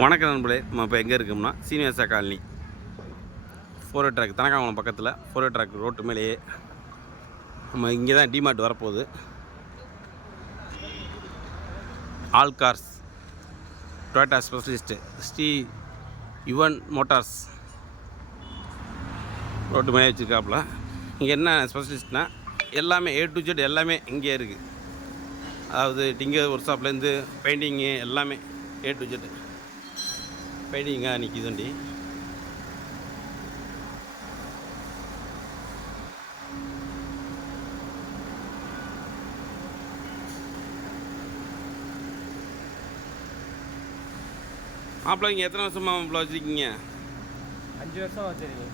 வணக்கம் நண்பர்களே, நம்ம இப்போ எங்கே இருக்கோம்னா சீனிவாசா காலனி 4 ட்ராக் தனக்காவளம் பக்கத்தில் 4 ட்ராக் ரோட்டு மேலேயே நம்ம இங்கே தான் டிமார்ட் வரப்போகுது. All cars Toyota specialist Sri Yuvan motors ரோட்டு மேலே வச்சுருக்காப்புல. இங்கே என்ன ஸ்பெஷலிஸ்ட்னால் எல்லாமே A to Z எல்லாமே இங்கே இருக்குது. அதாவது டிங்கர் ஒர்க் ஷாப்லேருந்து பெயிண்டிங்கு எல்லாமே A to Z பெயிண்டிங்காக நிற்கிதுண்டி. மாப்பிள்ள இங்கே எத்தனை வருஷமாக மாப்பிள்ள வச்சுருக்கீங்க? 5 வருஷம் வச்சுருக்கீங்க.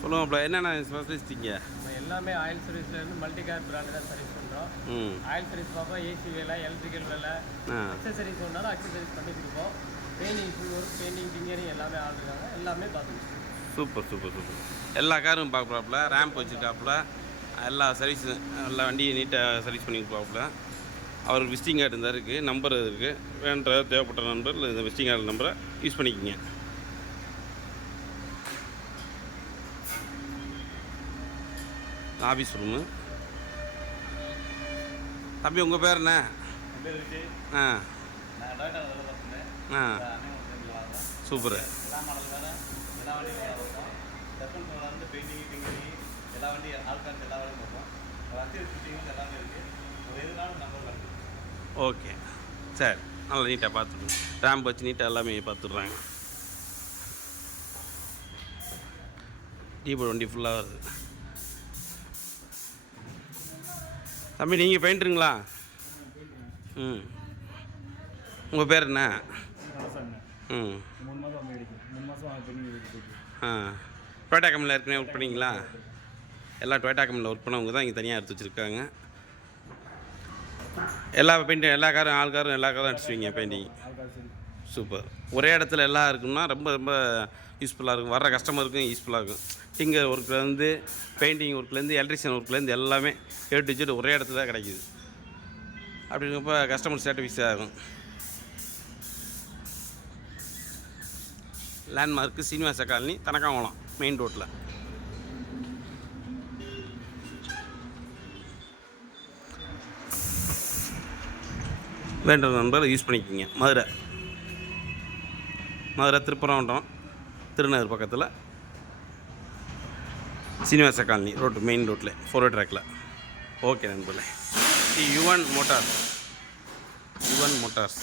சொல்லுங்க மாப்பிள்ள, என்னென்ன ஸ்பெஷலிஸ்ட் இங்கே? எல்லாமே ஆயில் சர்வீஸ்லேருந்து மல்டி கார் பிராண்டு தான் சர்வீஸ் பண்ணுறோம். ஆயில் சர்வீஸ் பார்ப்போம், ஏசி வேலை, எலக்ட்ரிக்கல் வேலை, அக்சசரிஸ் ஒன்றாலும் அக்சசரிஸ் பண்ணி கொடுப்போம். Painting full work, painting tinkering எல்லாமே ஆள் இருக்காங்க, எல்லாமே பார்த்துக்கோங்க. Super super super. எல்லா காரும் பார்க்குறாப்புல, ரேம்ப் வச்சுருக்காப்புல, எல்லா சர்வீஸும் எல்லா வண்டியும் நீட்டாக சர்வீஸ் பண்ணி கொடுப்பாப்புல. அவருக்கு விசிட்டிங் கார்டு இருந்தால் இருக்குது, நம்பர் இருக்குது. வேண்ட தேவைப்பட்ட நம்பர் இந்த விசிட்டிங் கார்டு நம்பரை யூஸ் பண்ணிக்கோங்க. Office room. தம்பி உங்கள் பேர் என்ன? ஆ ஆ சூப்பரு. ஓகே சரி, நல்லா நீட்டாக பார்த்துருங்க. ரேம்ப் வச்சு நீட்டாக எல்லாமே பார்த்துட்றாங்க. டீபோர்டு வண்டி ஃபுல்லாக வருது. தம்பி நீங்கள் பெயிண்ட்ருங்களா? உங்கள் பேர் என்ன? டொயோட்டா கம்பெனியில் ஏற்கனவே ஒர்க் பண்ணிங்களா? எல்லா டொயோட்டா கம்பெனியில் ஒர்க் பண்ணவங்க தான் இங்கே தனியாக எடுத்து வச்சுருக்காங்க. எல்லா பெயிண்டிங், எல்லா காரும், ஆள் காரும், எல்லா காரும் அடிச்சுவீங்க பெயிண்டிங். சூப்பர். ஒரே இடத்துல எல்லாம் இருக்குன்னா ரொம்ப ரொம்ப யூஸ்ஃபுல்லாக இருக்கும். வர்ற கஸ்டமருக்கும் யூஸ்ஃபுல்லாக இருக்கும். டிங்கர் ஒர்க்லேருந்து பெயிண்டிங் ஒர்க்லேருந்து எலக்ட்ரிஷியன் ஒர்க்லேருந்து எல்லாமே A to Z ஒரே இடத்துல தான் கிடைக்கிது. அப்படிங்கிறப்ப கஸ்டமர் சாட்டிஸ்ஃபை ஆகும். லேண்ட்மார்க்கு சீனிவாசா காலனி, தனக்காவளம் மெயின் ரோட்டில். வேண்ட நண்பர் யூஸ் பண்ணிக்கோங்க. மதுரை திருப்பரங்குன்றம் திருநகர் பக்கத்தில் சீனிவாசா காலனி ரோட்டு மெயின் ரோட்டில் 4 ட்ராக்கில். ஓகே நண்பர்களே, யுவன் மோட்டார்ஸ்.